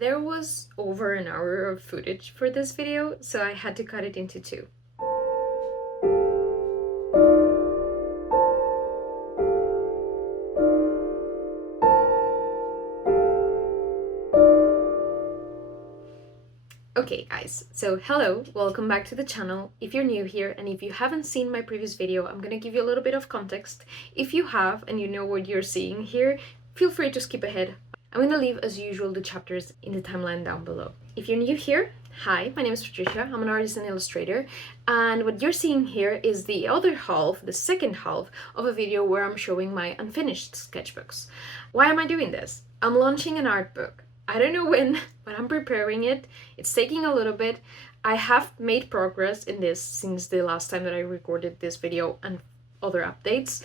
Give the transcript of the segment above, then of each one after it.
There was over an hour of footage for this video, so I had to cut it into two. Okay guys, so hello, welcome back to the channel. If you're new here and if you haven't seen my previous video, I'm gonna give you a little bit of context. If you have and you know what you're seeing here, feel free to skip ahead. I'm gonna leave, as usual, the chapters in the timeline down below. If you're new here, hi, my name is Patricia, I'm an artist and illustrator, and what you're seeing here is the other half, the second half of a video where I'm showing my unfinished sketchbooks. Why am I doing this? I'm launching an art book. I don't know when, but I'm preparing it. It's taking a little bit. I have made progress in this since the last time that I recorded this video and other updates,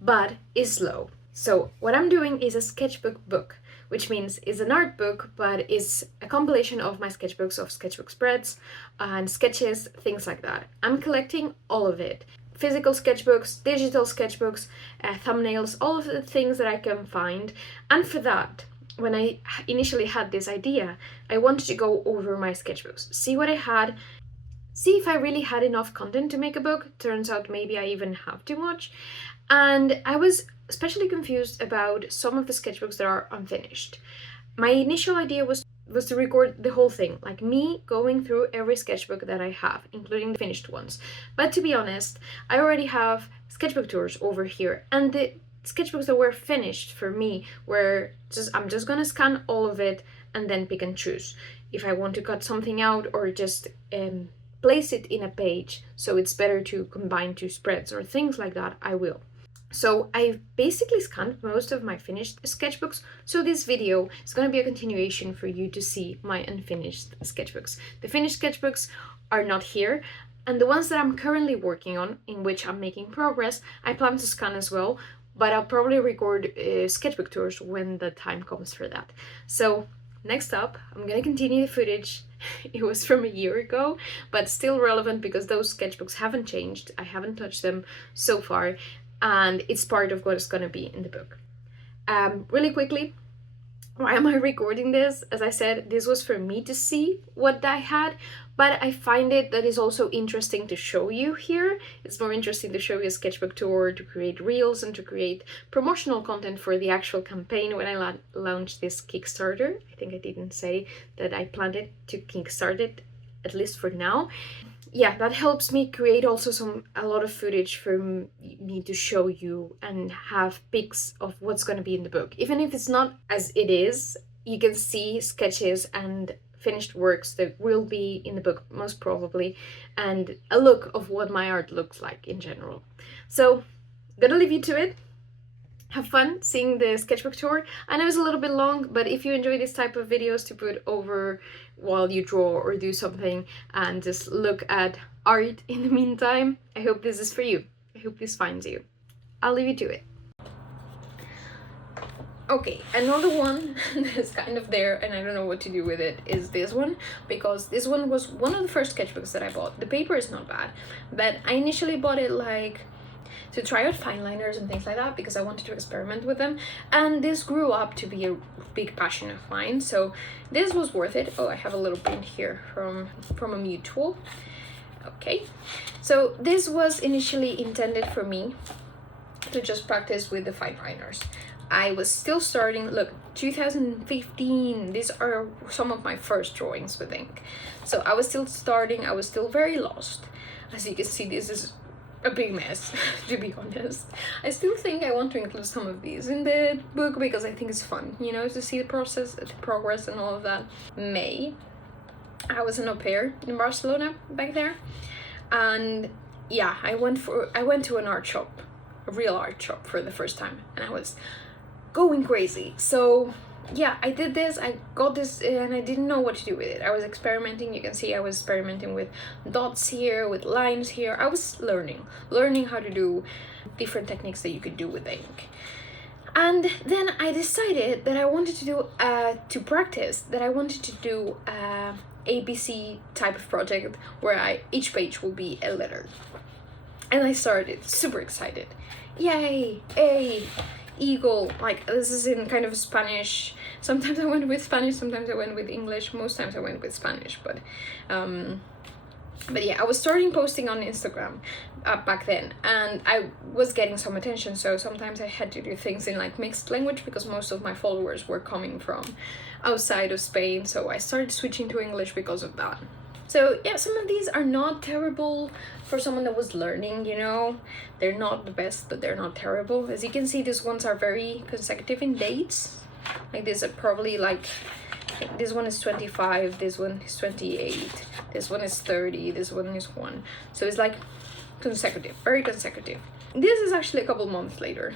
but it's slow. So what I'm doing is a sketchbook book, which means it's an art book, but it's a compilation of my sketchbooks, of sketchbook spreads and sketches, things like that. I'm collecting all of it. Physical sketchbooks, digital sketchbooks, thumbnails, all of the things that I can find. And for that, when I initially had this idea, I wanted to go over my sketchbooks, see what I had, see if I really had enough content to make a book. Turns out maybe I even have too much. And I was especially confused about some of the sketchbooks that are unfinished. My initial idea was to record the whole thing, like me going through every sketchbook that I have, including the finished ones. But to be honest, I already have sketchbook tours over here, and the sketchbooks that were finished for me were I'm just gonna scan all of it and then pick and choose. If I want to cut something out or just place it in a page so it's better to combine two spreads or things like that, I will. So I basically scanned most of my finished sketchbooks, so this video is going to be a continuation for you to see my unfinished sketchbooks. The finished sketchbooks are not here, and the ones that I'm currently working on, in which I'm making progress, I plan to scan as well, but I'll probably record sketchbook tours when the time comes for that. So next up, I'm going to continue the footage. It was from a year ago, but still relevant because those sketchbooks haven't changed. I haven't touched them so far, and it's part of what is going to be in the book. Really quickly, why am I recording this? As I said, this was for me to see what I had, but I find it that is also interesting to show you here. It's more interesting to show you a sketchbook tour, to create reels, and to create promotional content for the actual campaign when I launched this Kickstarter. I think I didn't say that I planned it to kickstart it, at least for now. Yeah, that helps me create also a lot of footage for me to show you and have pics of what's going to be in the book. Even if it's not as it is, you can see sketches and finished works that will be in the book most probably, and a look of what my art looks like in general. So, gonna leave you to it. Have fun seeing the sketchbook tour. I know it's a little bit long, but if you enjoy this type of videos to put over while you draw or do something and just look at art in the meantime, I hope this is for you. I hope this finds you. I'll leave you to it. Okay, another one that's kind of there and I don't know what to do with it is this one, because this one was one of the first sketchbooks that I bought. The paper is not bad, but I initially bought it like to try out fine liners and things like that because I wanted to experiment with them, and this grew up to be a big passion of mine, so this was worth it. Oh, I have a little print here from a mutual. Okay, so this was initially intended for me to just practice with the fine liners. I was still starting, look, 2015, these are some of my first drawings with ink, so I was still starting, I was still very lost. As you can see, this is a big mess, to be honest. I still think I want to include some of these in the book because I think it's fun, you know, to see the process, the progress and all of that. May, I was an au pair in Barcelona back there, and yeah, I went to an art shop, a real art shop for the first time, and I was going crazy. So yeah, I did this, I got this, and I didn't know what to do with it. I was experimenting. You can see I was experimenting with dots here, with lines here. I was learning how to do different techniques that you could do with ink. And then I decided that I wanted to do, to practice, that I wanted to do ABC type of project where each page will be a letter. And I started, super excited. Yay, A, eagle, like this is in kind of Spanish Sometimes I went with Spanish, sometimes I went with English, most times I went with Spanish, but yeah, I was starting posting on Instagram back then, and I was getting some attention, so sometimes I had to do things in like mixed language because most of my followers were coming from outside of Spain, so I started switching to English because of that. So yeah, some of these are not terrible for someone that was learning, you know. They're not the best, but they're not terrible. As you can see, these ones are very consecutive in dates. Like these are probably like, this one is 25, this one is 28, this one is 30, this one is 1. So it's like consecutive, very consecutive. This is actually a couple months later.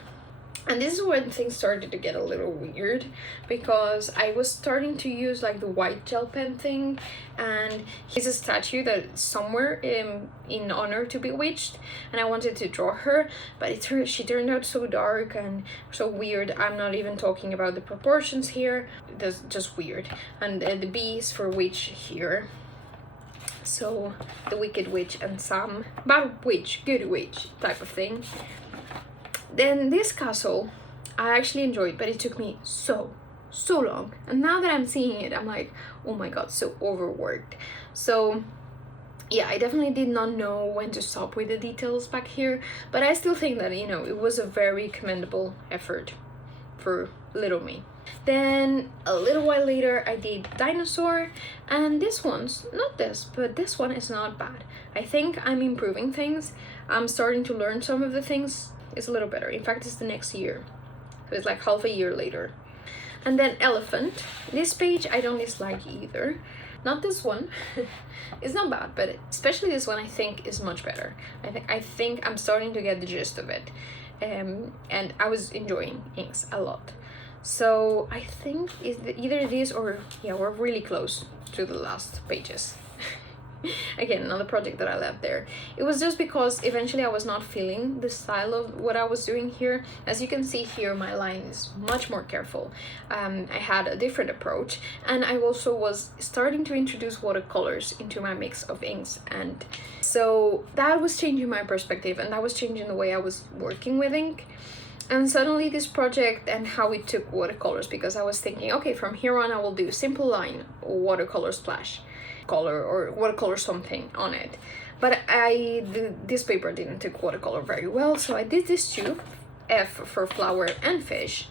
And this is when things started to get a little weird, because I was starting to use like the white gel pen thing, and he's a statue that somewhere in honor to Bewitched, and I wanted to draw her, but she turned out so dark and so weird. I'm not even talking about the proportions here, that's just weird. And the B is for witch here. So the Wicked Witch and Sam, bad witch, good witch type of thing. Then this castle I actually enjoyed, but it took me so long, and now that I'm seeing it I'm like, oh my god, so overworked. So yeah, I definitely did not know when to stop with the details back here, but I still think that, you know, it was a very commendable effort for little me. Then a little while later I did Dinosaur, and this one's not this, but this one is not bad. I think I'm improving things. I'm starting to learn some of the things. It's a little better. In fact, it's the next year, so it's like half a year later. And then Elephant. This page I don't dislike either. Not this one. It's not bad, but especially this one I think is much better. I think I'm starting to get the gist of it, and I was enjoying inks a lot. So I think either this or yeah, we're really close to the last pages. Again, another project that I left there. It was just because eventually I was not feeling the style of what I was doing here. As you can see here, my line is much more careful. I had a different approach, and I also was starting to introduce watercolors into my mix of inks, and so that was changing my perspective, and that was changing the way I was working with ink. And suddenly this project and how it took watercolors, because I was thinking, okay, from here on I will do simple line, watercolor splash, color or watercolor something on it. But this paper didn't take watercolor very well, so I did this too, F for flower and fish,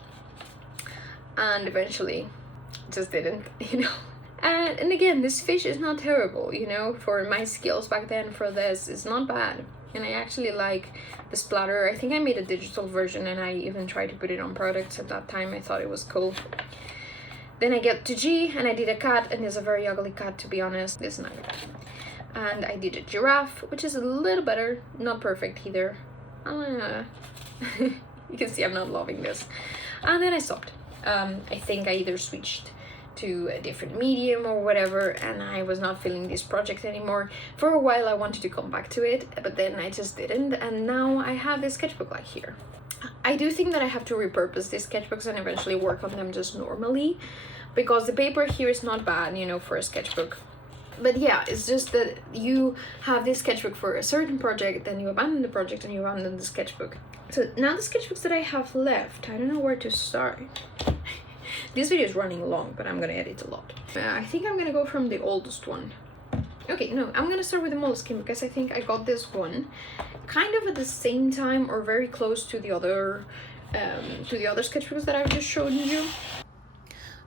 and eventually just didn't, you know. And again, this fish is not terrible, you know, for my skills back then. For this, it's not bad, and I actually like the splatter. I think I made a digital version, and I even tried to put it on products at that time. I thought it was cool. Then I get to G, and I did a cat, and it's a very ugly cat, to be honest. It's not good. And I did a giraffe, which is a little better, not perfect either. You can see I'm not loving this. And then I stopped. I think I either switched to a different medium or whatever, and I was not feeling this project anymore. For a while I wanted to come back to it, but then I just didn't, and now I have this sketchbook like here. I do think that I have to repurpose these sketchbooks and eventually work on them just normally, because the paper here is not bad, you know, for a sketchbook. But yeah, it's just that you have this sketchbook for a certain project, then you abandon the project and you abandon the sketchbook. So now the sketchbooks that I have left, I don't know where to start. This video is running long, but I'm gonna edit a lot. I think I'm gonna go from the oldest one. Okay, no, I'm gonna start with the Moleskine, because I think I got this one kind of at the same time or very close to the other sketchbooks that I've just shown you.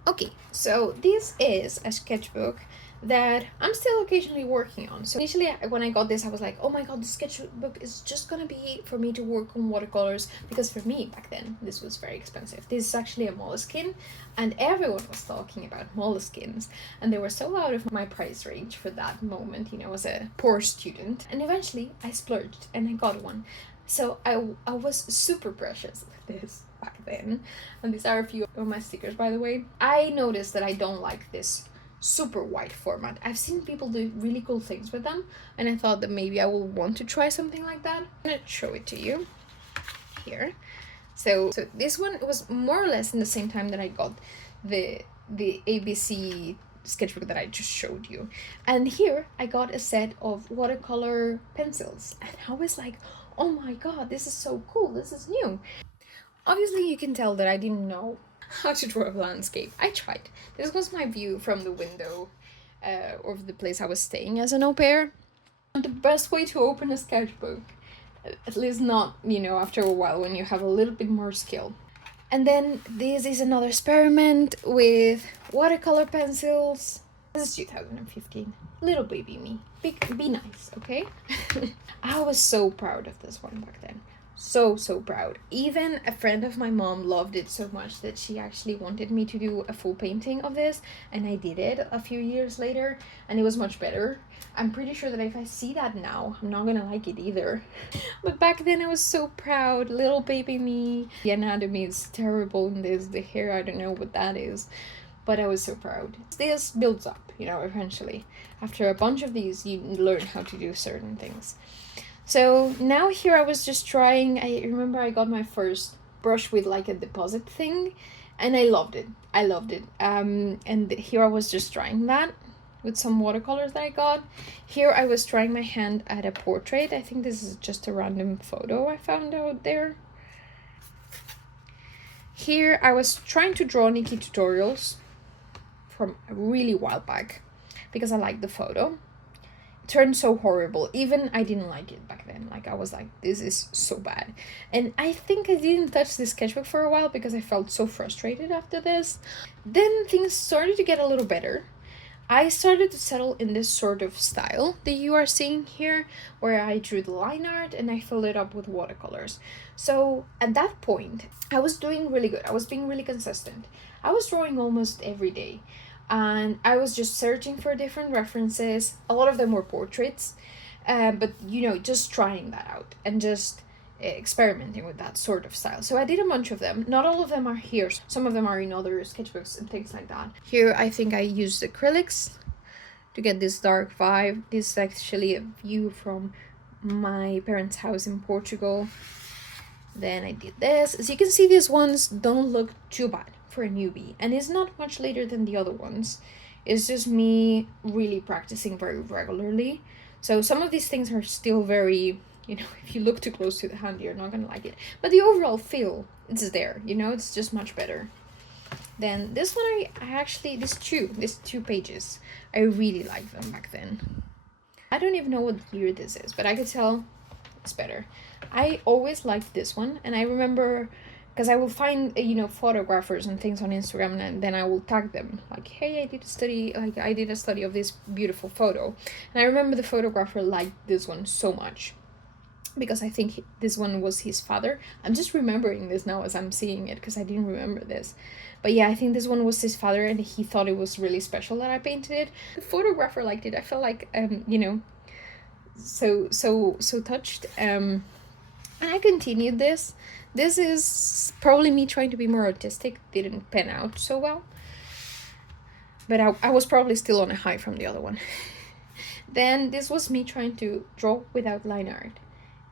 Okay, so this is a sketchbook that I'm still occasionally working on. So initially when I got this, I was like, oh my god, the sketchbook is just gonna be for me to work on watercolors, because for me back then this was very expensive. This is actually a Moleskine, and everyone was talking about Moleskines, and they were so out of my price range for that moment, you know, as a poor student. And eventually I splurged and I got one. So I was super precious with this back then, and these are a few of my stickers, by the way. I noticed that I don't like this super wide format. I've seen people do really cool things with them, and I thought that maybe I will want to try something like that. I'm gonna show it to you here. So this one, it was more or less in the same time that I got the ABC sketchbook that I just showed you. And here I got a set of watercolor pencils, and I was like, oh my god, this is so cool, this is new. Obviously you can tell that I didn't know how to draw a landscape. I tried. This was my view from the window of the place I was staying as an au pair. The best way to open a sketchbook, at least not, you know, after a while when you have a little bit more skill. And then this is another experiment with watercolor pencils. This is 2015. Little baby me. Be nice, okay? I was so proud of this one back then. So proud. Even a friend of my mom loved it so much that she actually wanted me to do a full painting of this, and I did it a few years later, and it was much better. I'm pretty sure that if I see that now, I'm not gonna like it either. But back then I was so proud. Little baby me. The anatomy is terrible in this. The hair, I don't know what that is, but I was so proud. This builds up, you know, eventually. After a bunch of these, you learn how to do certain things. So now here I was just trying. I remember I got my first brush with like a deposit thing, and I loved it. And here I was just trying that with some watercolors that I got. Here I was trying my hand at a portrait. I think this is just a random photo I found out there. Here I was trying to draw Nikki tutorials from a really while back because I liked the photo. Turned so horrible. Even I didn't like it back then. Like, I was like, this is so bad. And I think I didn't touch the sketchbook for a while because I felt so frustrated after this. Then things started to get a little better. I started to settle in this sort of style that you are seeing here, where I drew the line art and I filled it up with watercolors. So at that point, I was doing really good. I was being really consistent. I was drawing almost every day. And I was just searching for different references. A lot of them were portraits, but you know, just trying that out and just experimenting with that sort of style. So I did a bunch of them. Not all of them are here. Some of them are in other sketchbooks and things like that. Here I think I used acrylics to get this dark vibe. This is actually a view from my parents' house in Portugal. Then I did this. As you can see, these ones don't look too bad for a newbie, and it's not much later than the other ones. It's just me really practicing very regularly. So some of these things are still very, you know, if you look too close to the hand, you're not gonna like it. But the overall feel, it's there, you know, it's just much better. Then this one, I actually, these two pages, I really liked them back then. I don't even know what year this is, but I could tell it's better. I always liked this one, and I remember, because I will find, you know, photographers and things on Instagram, and then I will tag them like, hey, I did a study of this beautiful photo. And I remember the photographer liked this one so much because I think this one was his father. I'm just remembering this now as I'm seeing it because I didn't remember this. But yeah, I think this one was his father, and he thought it was really special that I painted it. The photographer liked it. I felt like, you know, so touched. And I continued this. This is probably me trying to be more artistic. Didn't pan out so well. But I was probably still on a high from the other one. Then this was me trying to draw without line art.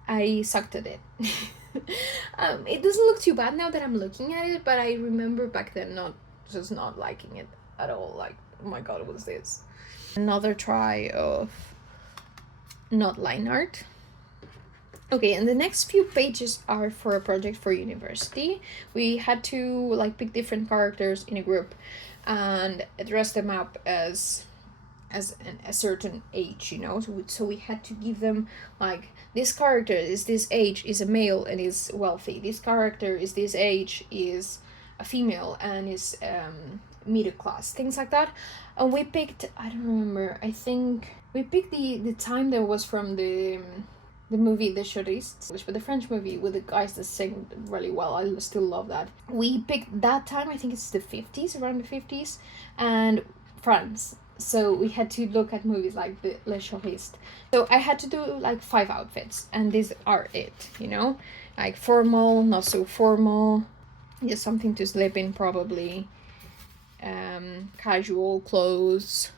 I sucked at it. It doesn't look too bad now that I'm looking at it, but I remember back then not liking it at all. Like, oh my god, what's this? Another try of not line art. Okay, and the next few pages are for a project for university. We had to like pick different characters in a group and dress them up as a certain age, you know. So we had to give them like, this character is this age, is a male and is wealthy. This character is this age, is a female and is middle class, things like that. And we picked, I don't remember, I think we picked the time that was from the movie The Choristes, but the French movie with the guys that sing really well. I still love that. We picked that time, I think it's the 50s, around the 50s, and France. So we had to look at movies like the Les Choristes. So I had to do like 5 outfits, and these are it, you know? Like formal, not so formal, just something to sleep in probably, casual clothes,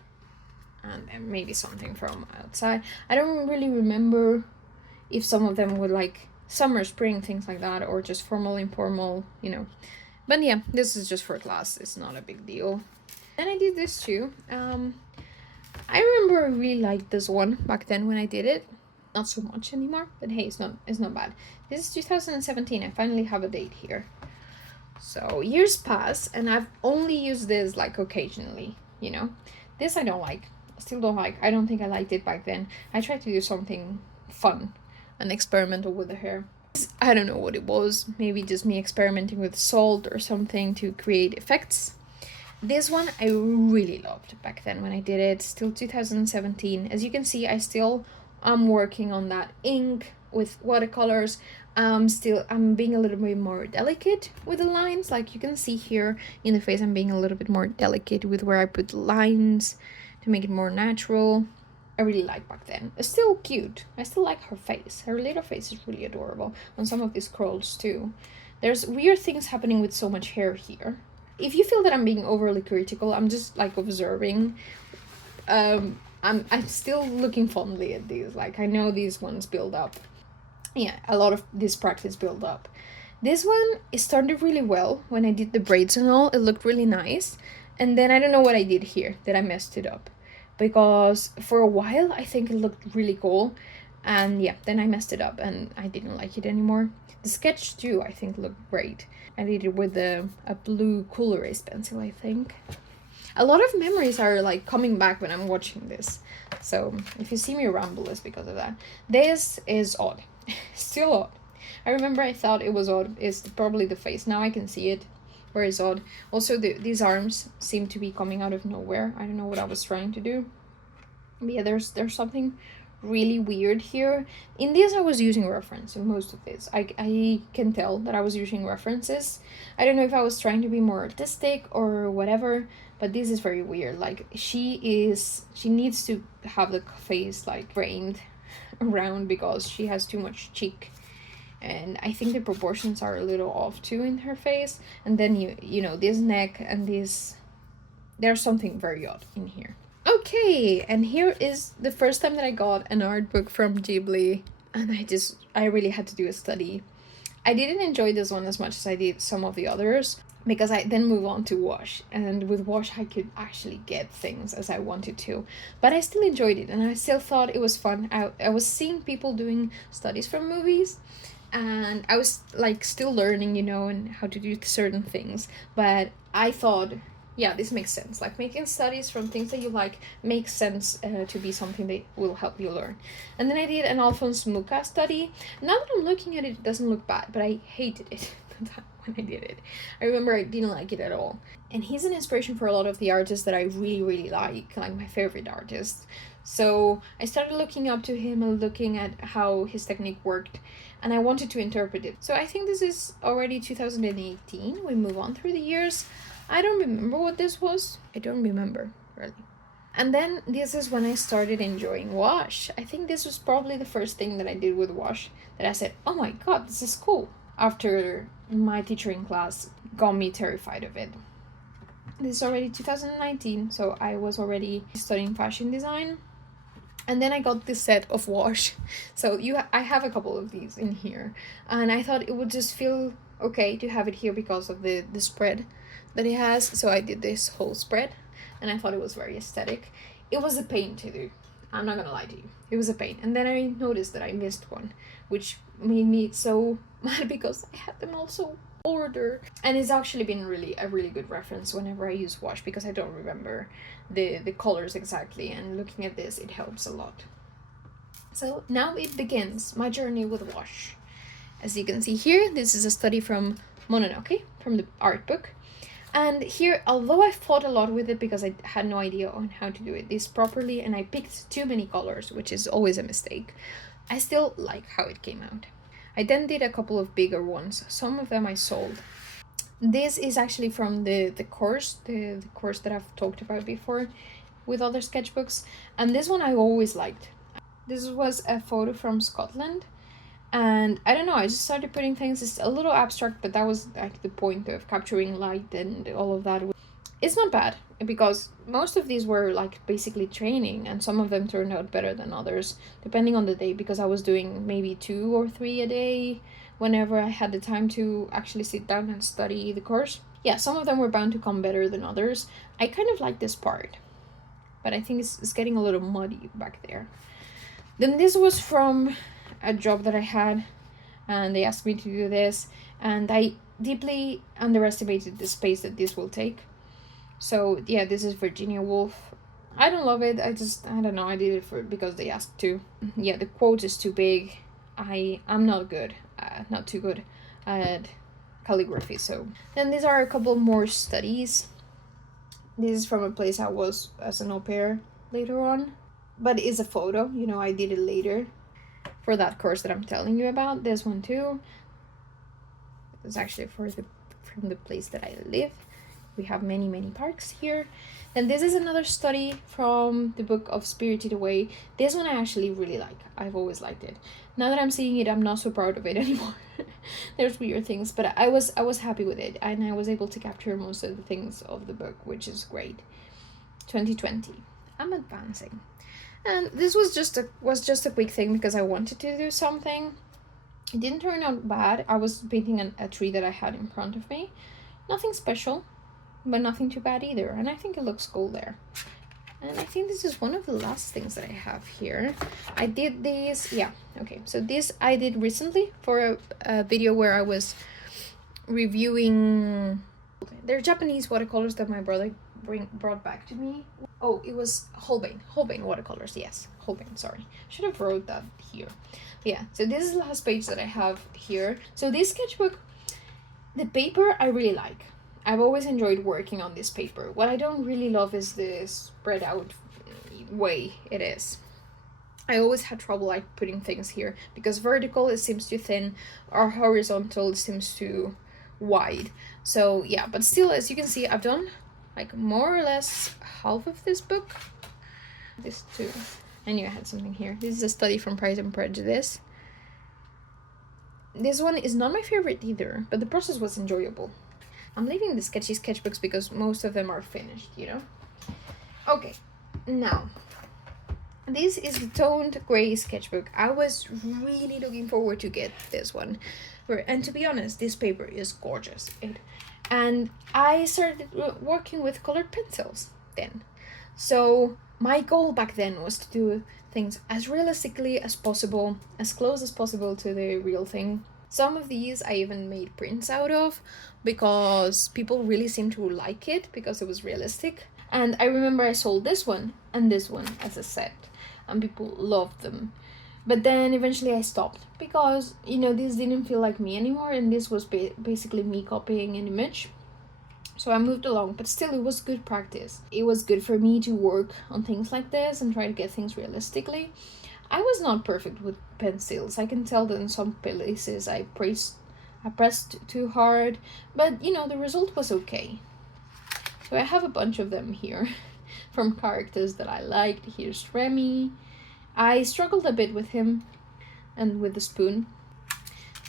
and maybe something from outside. I don't really remember if some of them were like summer, spring, things like that, or just formal, informal, you know. But yeah, this is just for class. It's not a big deal. Then I did this too. I remember I really liked this one back then when I did it. Not so much anymore, but hey, it's not bad. This is 2017. I finally have a date here. So years pass and I've only used this like occasionally, you know. This I don't like. Still don't like. I don't think I liked it back then. I tried to do something fun and experimental with the hair. I don't know what it was. Maybe just me experimenting with salt or something to create effects. This one I really loved back then when I did it. Still 2017. As you can see, I still am working on that ink with watercolors. I'm being a little bit more delicate with the lines. Like you can see here in the face, I'm being a little bit more delicate with where I put lines to make it more natural. I really like back then. It's still cute. I still like her face. Her little face is really adorable. On some of these curls too. There's weird things happening with so much hair here. If you feel that I'm being overly critical, I'm just like observing. I'm still looking fondly at these. Like I know these ones build up. Yeah, a lot of this practice build up. This one, it started really well when I did the braids and all. It looked really nice. And then I don't know what I did here, that I messed it up. Because for a while, I think it looked really cool. And yeah, then I messed it up and I didn't like it anymore. The sketch too, I think looked great. I did it with a blue cool erase pencil, I think. A lot of memories are like coming back when I'm watching this. So if you see me ramble, it's because of that. This is odd. Still odd. I remember I thought it was odd. It's probably the face. Now I can see it. Where it's odd. Also, these arms seem to be coming out of nowhere. I don't know what I was trying to do. But yeah, there's something really weird here. In this, I was using reference in most of this. I can tell that I was using references. I don't know if I was trying to be more artistic or whatever, but this is very weird. Like, she needs to have the face, like, framed around because she has too much cheek. And I think the proportions are a little off too in her face. And then you know, this neck and this, there's something very odd in here. Okay, and here is the first time that I got an art book from Ghibli, and I really had to do a study. I didn't enjoy this one as much as I did some of the others, because I then move on to wash, and with wash I could actually get things as I wanted to, but I still enjoyed it and I still thought it was fun. I was seeing people doing studies from movies, and I was like still learning, you know, and how to do certain things, but I thought, yeah, this makes sense. Like, making studies from things that you like makes sense to be something that will help you learn. And then I did an Alphonse Mucha study. Now that I'm looking at it, it doesn't look bad, but I hated it when I did it. I remember I didn't like it at all. And he's an inspiration for a lot of the artists that I really, really like my favorite artists. So I started looking up to him and looking at how his technique worked, and I wanted to interpret it. So I think this is already 2018. We move on through the years. I don't remember what this was. I don't remember, really. And then this is when I started enjoying wash. I think this was probably the first thing that I did with wash that I said, oh my god, this is cool. After my teacher in class got me terrified of it. This is already 2019, so I was already studying fashion design. And then I got this set of wash. So I have a couple of these in here. And I thought it would just feel okay to have it here because of the spread that it has. So I did this whole spread and I thought it was very aesthetic. It was a pain to do. I'm not gonna lie to you. It was a pain. And then I noticed that I missed one, which made me so mad because I had them also ordered. And it's actually been a really good reference whenever I use wash, because I don't remember the colors exactly, and looking at this, it helps a lot. So now it begins, my journey with wash. As you can see here, this is a study from Mononoke, from the art book. And here, although I fought a lot with it because I had no idea on how to do this properly, and I picked too many colors, which is always a mistake, I still like how it came out. I then did a couple of bigger ones. Some of them I sold. This is actually from the course, the course that I've talked about before with other sketchbooks. And this one I always liked. This was a photo from Scotland. And I don't know, I just started putting things. It's a little abstract, but that was like the point of capturing light and all of that. It's not bad, because most of these were like basically training, and some of them turned out better than others, depending on the day, because I was doing maybe 2 or 3 a day whenever I had the time to actually sit down and study the course. Yeah, some of them were bound to come better than others. I kind of like this part, but I think it's getting a little muddy back there. Then this was from a job that I had, and they asked me to do this, and I deeply underestimated the space that this will take. So yeah, this is Virginia Woolf. I don't love it. I don't know. I did it because they asked to. Yeah, the quote is too big. I'm not good. Not too good at calligraphy. So then these are a couple more studies. This is from a place I was as an au pair later on, but it's a photo. You know, I did it later for that course that I'm telling you about. This one too. It's actually from the place that I live. We have many parks here. And this is another study from the book of Spirited Away. This one I actually really like. I've always liked it. Now that I'm seeing it, I'm not so proud of it anymore. There's weird things, but I was happy with it, and I was able to capture most of the things of the book, which is great. 2020. I'm advancing. And this was just a quick thing because I wanted to do something. It didn't turn out bad. I was painting a tree that I had in front of me. Nothing special, but nothing too bad either. And I think it looks cool there. And I think this is one of the last things that I have here. I did this, yeah, okay. So this I did recently for a video where I was reviewing. They're Japanese watercolors that my brother brought back to me. Oh, it was Holbein watercolors, yes. Holbein, sorry. Should have wrote that here. Yeah, so this is the last page that I have here. So this sketchbook, the paper I really like. I've always enjoyed working on this paper. What I don't really love is the spread out way it is. I always had trouble like putting things here because vertical it seems too thin or horizontal it seems too wide. So yeah, but still, as you can see, I've done like more or less half of this book. This too. I knew I had something here. This is a study from Pride and Prejudice. This one is not my favorite either, but the process was enjoyable. I'm leaving the sketchy sketchbooks because most of them are finished, you know? Okay, now, this is the toned gray sketchbook. I was really looking forward to get this one. And to be honest, this paper is gorgeous. And I started working with colored pencils then. So my goal back then was to do things as realistically as possible, as close as possible to the real thing. Some of these I even made prints out of because people really seemed to like it because it was realistic. And I remember I sold this one and this one as a set and people loved them. But then eventually I stopped because, you know, this didn't feel like me anymore and this was basically me copying an image. So I moved along, but still it was good practice. It was good for me to work on things like this and try to get things realistically. I was not perfect with pencils. I can tell that in some places I pressed too hard, but you know, the result was okay. So I have a bunch of them here from characters that I liked. Here's Remy. I struggled a bit with him and with the spoon.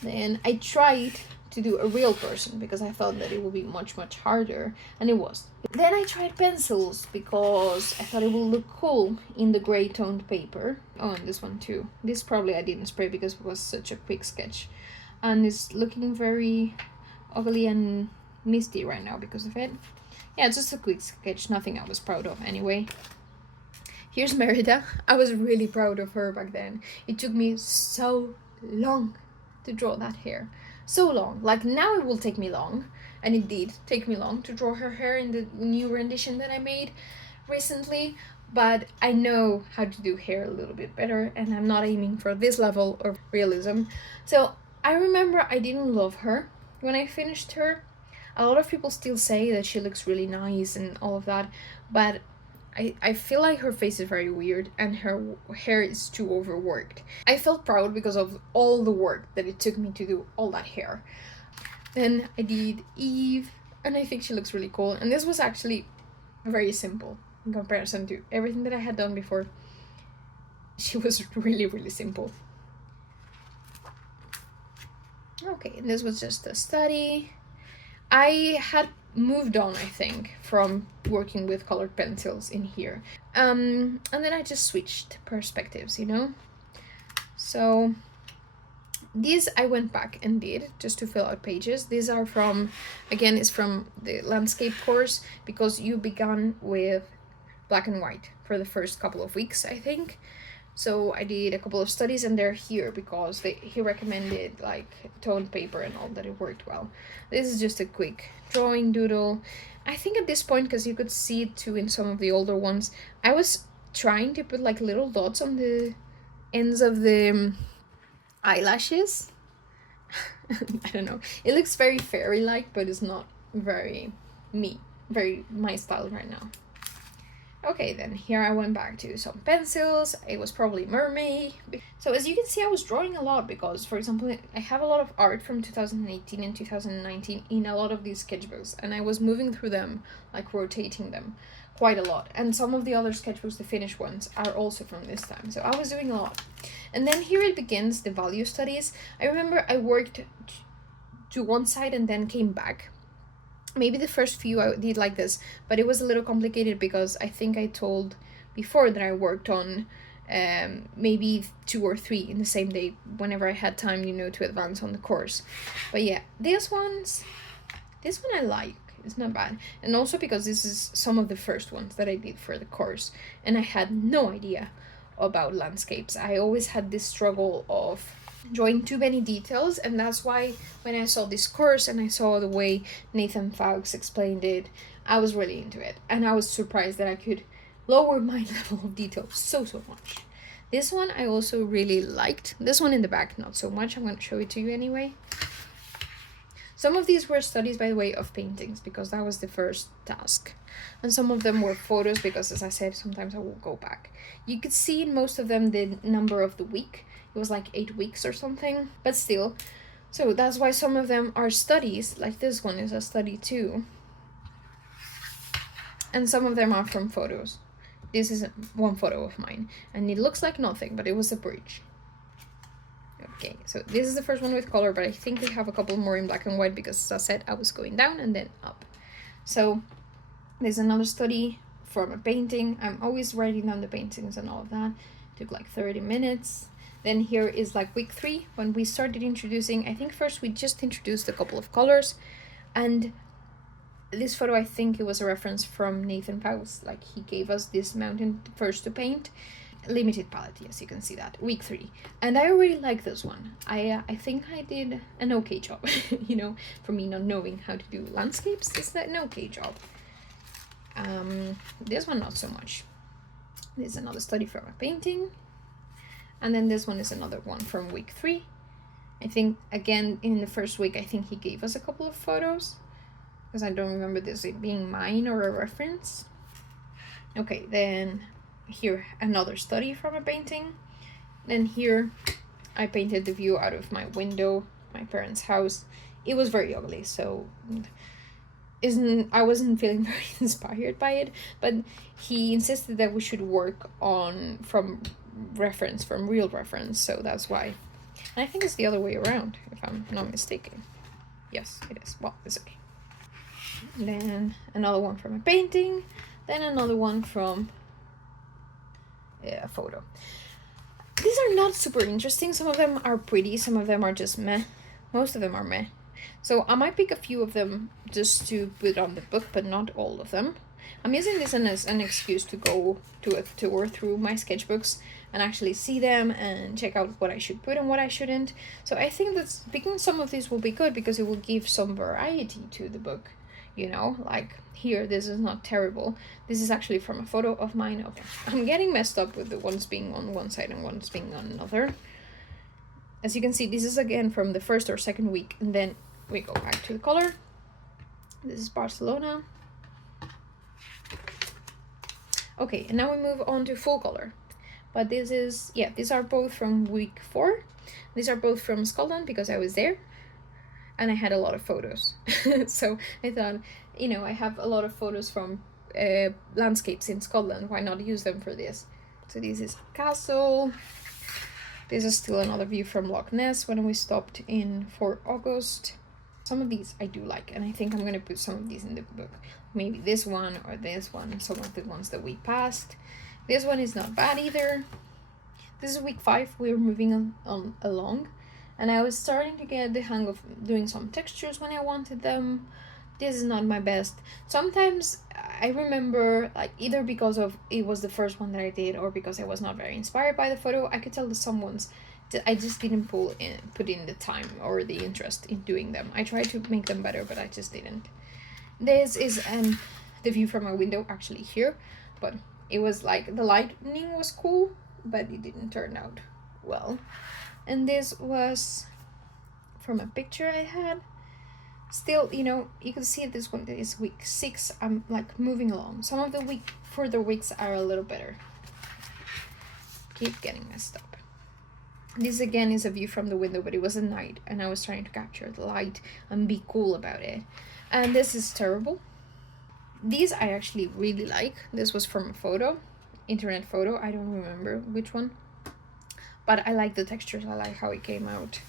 Then I tried to do a real person because I thought that it would be much harder, and it was. Then I tried pencils because I thought it would look cool in the gray toned paper. Oh, and this one too. This probably I didn't spray because it was such a quick sketch. And it's looking very ugly and misty right now because of it. Yeah, just a quick sketch, nothing I was proud of anyway. Here's Merida. I was really proud of her back then. It took me so long to draw that hair. So long. Like now it will take me long. And it did take me long to draw her hair in the new rendition that I made recently. But I know how to do hair a little bit better. And I'm not aiming for this level of realism. So I remember I didn't love her when I finished her. A lot of people still say that she looks really nice and all of that. But I feel like her face is very weird and her hair is too overworked. I felt proud because of all the work that it took me to do all that hair. Then I did Eve, and I think she looks really cool. And this was actually very simple in comparison to everything that I had done before. She was really simple. Okay, and this was just a study. I had moved on, I think, from working with colored pencils in here. And then I just switched perspectives, you know? So these I went back and did just to fill out pages. These are from, again, it's from the landscape course because you began with black and white for the first couple of weeks, I think. So I did a couple of studies and they're here because he recommended like toned paper and all, that it worked well. This is just a quick drawing doodle. I think at this point, because you could see it too in some of the older ones, I was trying to put like little dots on the ends of the eyelashes. I don't know. It looks very fairy-like, but it's not very very my style right now. Okay, then here I went back to some pencils. It was probably mermaid. So as you can see, I was drawing a lot because, for example, I have a lot of art from 2018 and 2019 in a lot of these sketchbooks, and I was moving through them, like rotating them quite a lot. And some of the other sketchbooks, the finished ones, are also from this time. So I was doing a lot. And then here it begins, the value studies. I remember I worked to one side and then came back. Maybe the first few I did like this, but it was a little complicated because I think I told before that I worked on maybe 2 or 3 in the same day whenever I had time, you know, to advance on the course. But yeah, this one I like. It's not bad. And also because this is some of the first ones that I did for the course, and I had no idea about landscapes. I always had this struggle of drawing too many details, and that's why when I saw this course and I saw the way Nathan Fowkes explained it, I was really into it, and I was surprised that I could lower my level of detail so much. This one I also really liked. This one in the back, not so much. I'm going to show it to you anyway. Some of these were studies, by the way, of paintings, because that was the first task. And some of them were photos, because as I said, sometimes I will go back. You could see in most of them the number of the week. It was like 8 weeks or something, but still. So that's why some of them are studies, like this one is a study too. And some of them are from photos. This is one photo of mine, and it looks like nothing, but it was a bridge. Okay, so this is the first one with color, but I think we have a couple more in black and white because, as I said, I was going down and then up. So there's another study from a painting. I'm always writing down the paintings and all of that. It took like 30 minutes. Then here is like week 3 when we started introducing. I think first we just introduced a couple of colors, and this photo, I think it was a reference from Nathan Fowkes. Like he gave us this mountain first to paint. Limited palette, yes, you can see that. Week 3, and I really like this one. I think I did an okay job. You know, for me not knowing how to do landscapes, it's an okay job. This one not so much. This is another study from a painting, and then this one is another one from week 3. I think again in the first week I think he gave us a couple of photos, because I don't remember this being mine or a reference. Okay, then here another study from a painting. Then here I painted the view out of my window, my parents' house. It was very ugly, so I wasn't feeling very inspired by it, but he insisted that we should work on from real reference, so that's why. And I think it's the other way around, if I'm not mistaken. Yes, it is. Well, it's okay. And then another one from a painting, then another one from a photo. These are not super interesting. Some of them are pretty, some of them are just meh. Most of them are meh. So I might pick a few of them just to put on the book, but not all of them. I'm using this as an excuse to go to a tour through my sketchbooks and actually see them and check out what I should put and what I shouldn't. So I think that picking some of these will be good because it will give some variety to the book. You know, like here, this is not terrible. This is actually from a photo of mine. Okay, I'm getting messed up with the ones being on one side and ones being on another. As you can see, this is again from the first or second week, and then we go back to the color. This is Barcelona. Okay, and now we move on to full color. But this is, yeah, these are both from week 4. These are both from Scotland because I was there. And I had a lot of photos. So I thought, you know, I have a lot of photos from landscapes in Scotland. Why not use them for this? So this is castle. This is still another view from Loch Ness when we stopped in for August. Some of these I do like, and I think I'm going to put some of these in the book. Maybe this one or this one, some of the ones that we passed. This one is not bad either. This is week 5. We're moving on along. And I was starting to get the hang of doing some textures when I wanted them. this is not my best. Sometimes I remember, like, either because of it was the first one that I did or because I was not very inspired by the photo, I could tell that some ones that I just didn't put in the time or the interest in doing them. I tried to make them better, but I just didn't. This is the view from my window actually here, but it was like the lightning was cool, but it didn't turn out well. And this was from a picture I had. Still, you know, you can see this one is week 6. I'm like moving along. Some of the further weeks are a little better. Keep getting messed up. This again is a view from the window, but it was a night and I was trying to capture the light and be cool about it. And this is terrible. These I actually really like. This was from a photo, internet photo. I don't remember which one, but I like the textures. I like how it came out.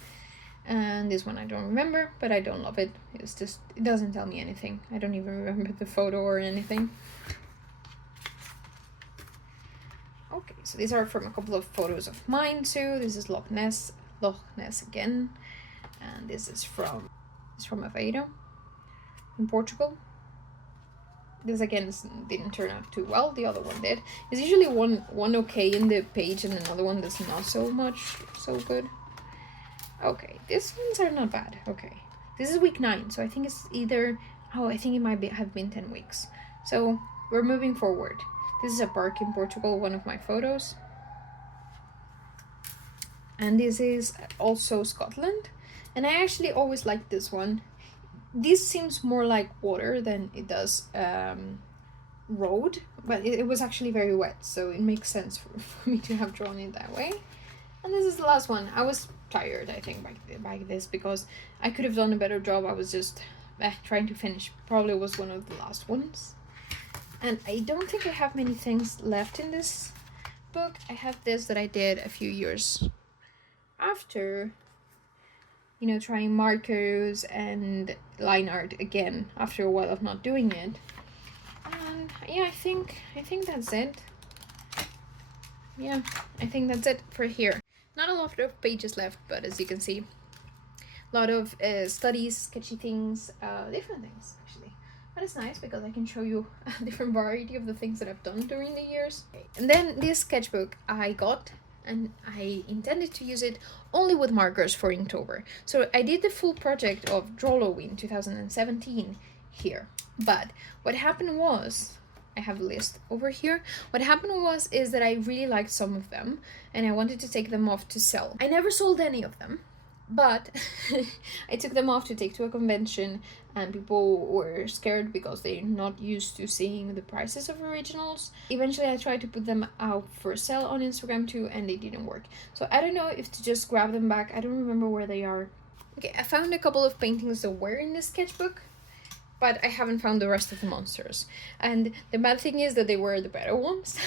And this one I don't remember, but I don't love it. It's just, it doesn't tell me anything. I don't even remember the photo or anything. Okay, so these are from a couple of photos of mine too. This is Loch Ness again, and this is from Aveiro in Portugal. This again didn't turn out too well. The other one did. There's usually one okay in the page and another one that's not so good. Okay, these ones are not bad. Okay, this is week 9, so I think it's either, oh, I think it might have been 10 weeks. So we're moving forward. This is a park in Portugal, one of my photos. And this is also Scotland. And I actually always liked this one. This seems more like water than it does road, but it was actually very wet, so it makes sense for me to have drawn it that way. And this is the last one. I was tired, I think, by this, because I could have done a better job. I was just trying to finish. Probably was one of the last ones. And I don't think I have many things left in this book. I have this that I did a few years after, you know, trying markers and line art again after a while of not doing it. And yeah, I think that's it. Yeah, I think that's it for here. Not a lot of pages left, but as you can see, a lot of studies, sketchy things, different things actually. But it's nice because I can show you a different variety of the things that I've done during the years. And then this sketchbook I got, and I intended to use it only with markers for Inktober. So I did the full project of Drawlloween 2017 here. But what happened was, I have a list over here. What happened is that I really liked some of them and I wanted to take them off to sell. I never sold any of them, but I took them off to take to a convention, and people were scared because they're not used to seeing the prices of originals. Eventually I tried to put them out for sale on Instagram too, and they didn't work. So I don't know if to just grab them back. I don't remember where they are. Okay, I found a couple of paintings that were in this sketchbook, but I haven't found the rest of the monsters. And the bad thing is that they were the better ones.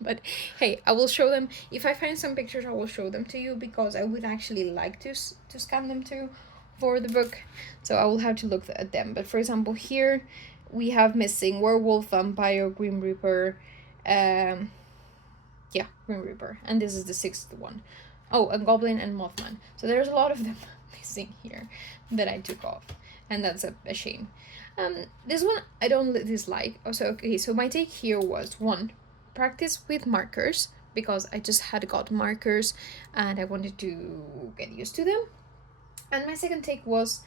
But hey, I will show them. If I find some pictures, I will show them to you, because I would actually like to scan them too for the book. So I will have to look at them. But for example, here we have missing werewolf, vampire, grim reaper. Yeah, grim reaper. And this is the 6th one. Oh, a goblin and mothman. So there's a lot of them missing here that I took off. And that's a shame. This one I don't dislike. Also, okay, so my take here was 1, practice with markers, because I just had got markers and I wanted to get used to them. And my second take was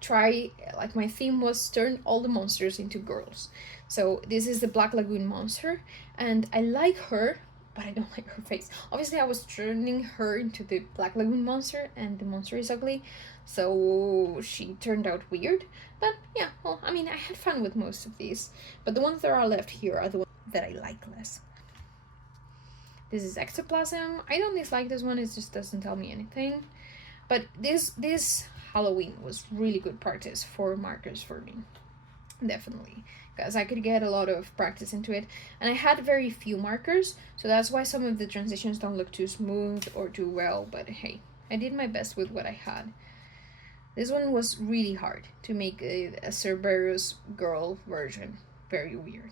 try, like my theme was turn all the monsters into girls. So this is the Black Lagoon monster, and I like her, but I don't like her face. Obviously I was turning her into the Black Lagoon monster, and the monster is ugly, so she turned out weird. But yeah, well, I mean, I had fun with most of these, but the ones that are left here are the ones that I like less. This is ectoplasm. I don't dislike this one, it just doesn't tell me anything. But this Halloween was really good practice for markers for me, definitely, because I could get a lot of practice into it, and I had very few markers, so that's why some of the transitions don't look too smooth or too well. But hey, I did my best with what I had. This one was really hard to make a Cerberus girl version. Very weird.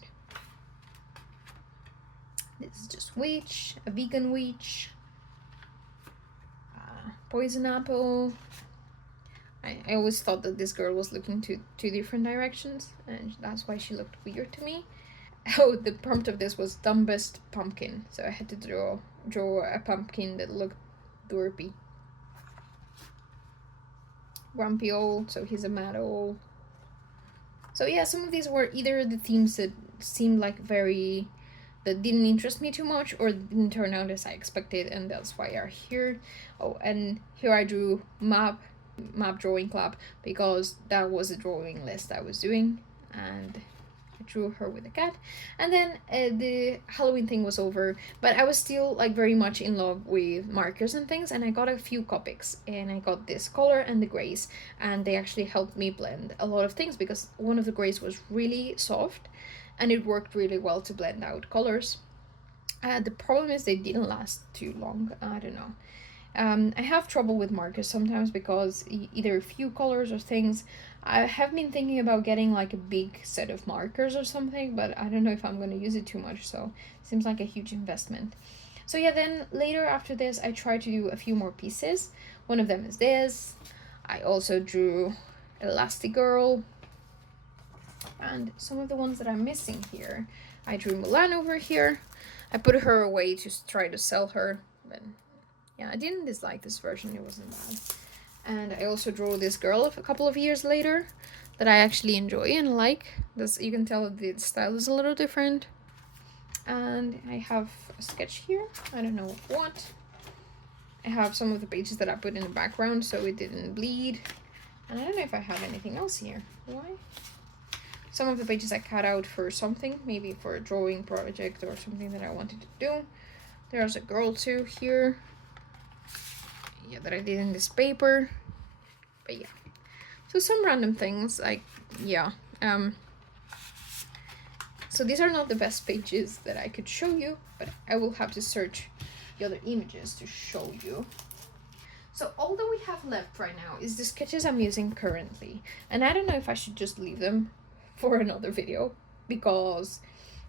This is just witch, a vegan witch, poison apple, I always thought that this girl was looking to two different directions, and that's why she looked weird to me. Oh, the prompt of this was dumbest pumpkin, so I had to draw a pumpkin that looked derpy. Grumpy old, so he's a mad old. So yeah, some of these were either the themes that seemed like that didn't interest me too much, or didn't turn out as I expected, and that's why are here. Oh, and here I drew map drawing club, because that was a drawing list I was doing, and I drew her with a cat. And then the Halloween thing was over, but I was still like very much in love with markers and things, and I got a few Copics, and I got this color and the grays, and they actually helped me blend a lot of things, because one of the grays was really soft and it worked really well to blend out colors. The problem is they didn't last too long. I don't know. I have trouble with markers sometimes because either few colors or things. I have been thinking about getting like a big set of markers or something, but I don't know if I'm going to use it too much, so it seems like a huge investment. So yeah, then later after this I tried to do a few more pieces. One of them is this. I also drew Elastigirl, and some of the ones that I'm missing here. I drew Mulan over here. I put her away to try to sell her, but yeah, I didn't dislike this version, it wasn't bad. And I also drew this girl a couple of years later that I actually enjoy and like. This, you can tell the style is a little different. And I have a sketch here, I don't know what. I have some of the pages that I put in the background so it didn't bleed. And I don't know if I have anything else here, do I? Some of the pages I cut out for something, maybe for a drawing project or something that I wanted to do. There's a girl too here. Yeah, that I did in this paper. But yeah. So some random things, like, yeah. So these are not the best pages that I could show you, but I will have to search the other images to show you. So all that we have left right now is the sketches I'm using currently. And I don't know if I should just leave them for another video, because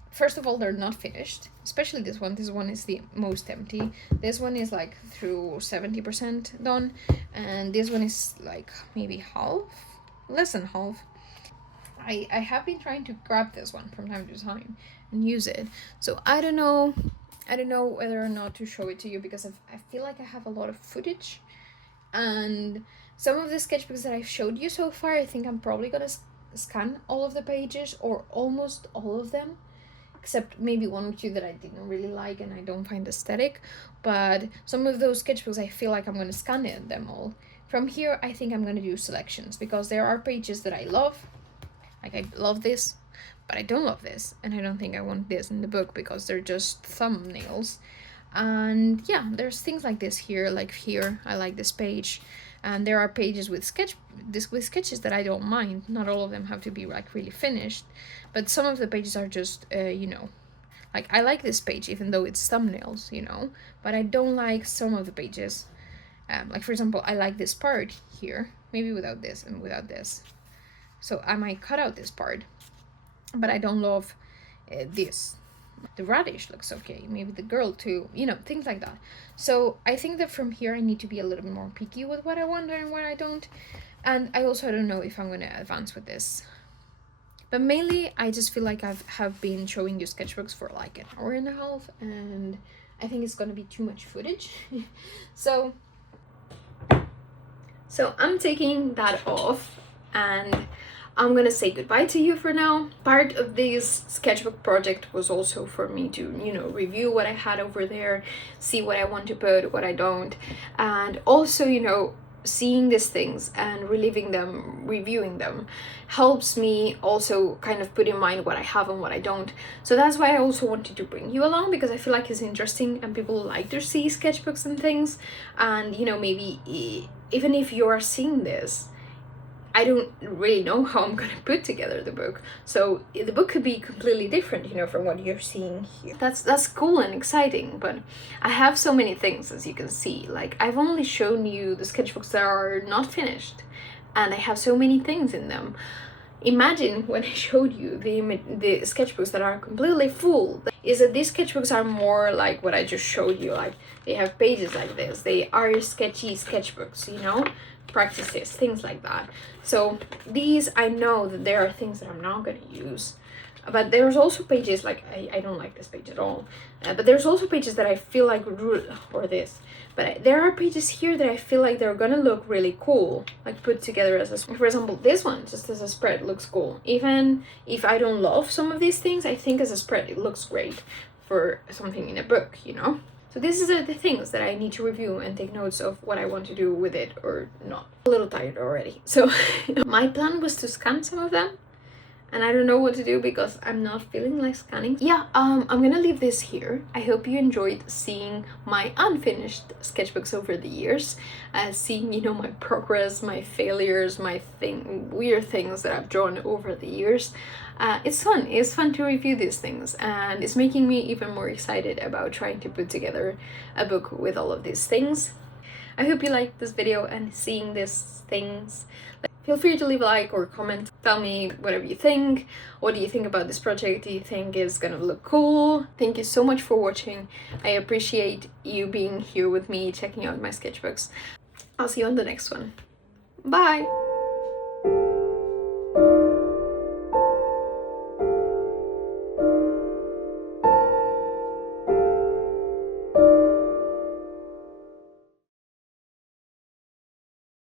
first of all, they're not finished, especially this one. This one is the most empty. This one is like through 70% done, and this one is like maybe half, less than half. I have been trying to grab this one from time to time and use it, so I don't know whether or not to show it to you, because I feel like I have a lot of footage, and some of the sketchbooks that I've showed you so far, I think I'm probably gonna scan all of the pages, or almost all of them, except maybe one or two that I didn't really like and I don't find aesthetic. But some of those sketchbooks I feel like I'm going to scan them all. From here I think I'm going to do selections, because there are pages that I love, like I love this, but I don't love this, and I don't think I want this in the book because they're just thumbnails. And yeah, there's things like this here, like here I like this page. And there are pages with sketches that I don't mind. Not all of them have to be like really finished, but some of the pages are just, you know, like I like this page even though it's thumbnails, you know, but I don't like some of the pages. Like for example, I like this part here, maybe without this and without this. So I might cut out this part, but I don't love this. The radish looks okay, maybe the girl too, you know, things like that. So I think that from here I need to be a little bit more picky with what I want and what I don't. And I also don't know if I'm going to advance with this. But mainly I just feel like I have been showing you sketchbooks for like an hour and a half, and I think it's going to be too much footage. So I'm taking that off, and I'm gonna say goodbye to you for now. Part of this sketchbook project was also for me to, you know, review what I had over there, see what I want to put, what I don't, and also, you know, seeing these things and reliving them, reviewing them, helps me also kind of put in mind what I have and what I don't. So that's why I also wanted to bring you along, because I feel like it's interesting and people like to see sketchbooks and things. And, you know, maybe even if you are seeing this, I don't really know how I'm gonna put together the book. So the book could be completely different, you know, from what you're seeing here. That's cool and exciting, but I have so many things, as you can see. Like, I've only shown you the sketchbooks that are not finished, and I have so many things in them. Imagine when I showed you the sketchbooks that are completely full. is that these sketchbooks are more like what I just showed you. Like, they have pages like this. They are sketchy sketchbooks, you know, practices, things like that. So these, I know that there are things that I'm not going to use, but there's also pages like I don't like this page at all, but there's also pages that I feel like or this, but there are pages here that I feel like they're gonna look really cool, like put together as a, for example, this one just as a spread looks cool. Even if I don't love some of these things, I think as a spread it looks great for something in a book, you know. So these are the things that I need to review and take notes of what I want to do with it or not. A little tired already. So my plan was to scan some of them, and I don't know what to do because I'm not feeling like scanning. Yeah, I'm gonna leave this here. I hope you enjoyed seeing my unfinished sketchbooks over the years, seeing, you know, my progress, my failures, my weird things that I've drawn over the years. It's fun to review these things, and it's making me even more excited about trying to put together a book with all of these things. I hope you liked this video and seeing these things. Feel free to leave a like or comment. Tell me whatever you think. What do you think about this project? Do you think it's gonna look cool? Thank you so much for watching. I appreciate you being here with me, checking out my sketchbooks. I'll see you on the next one. Bye!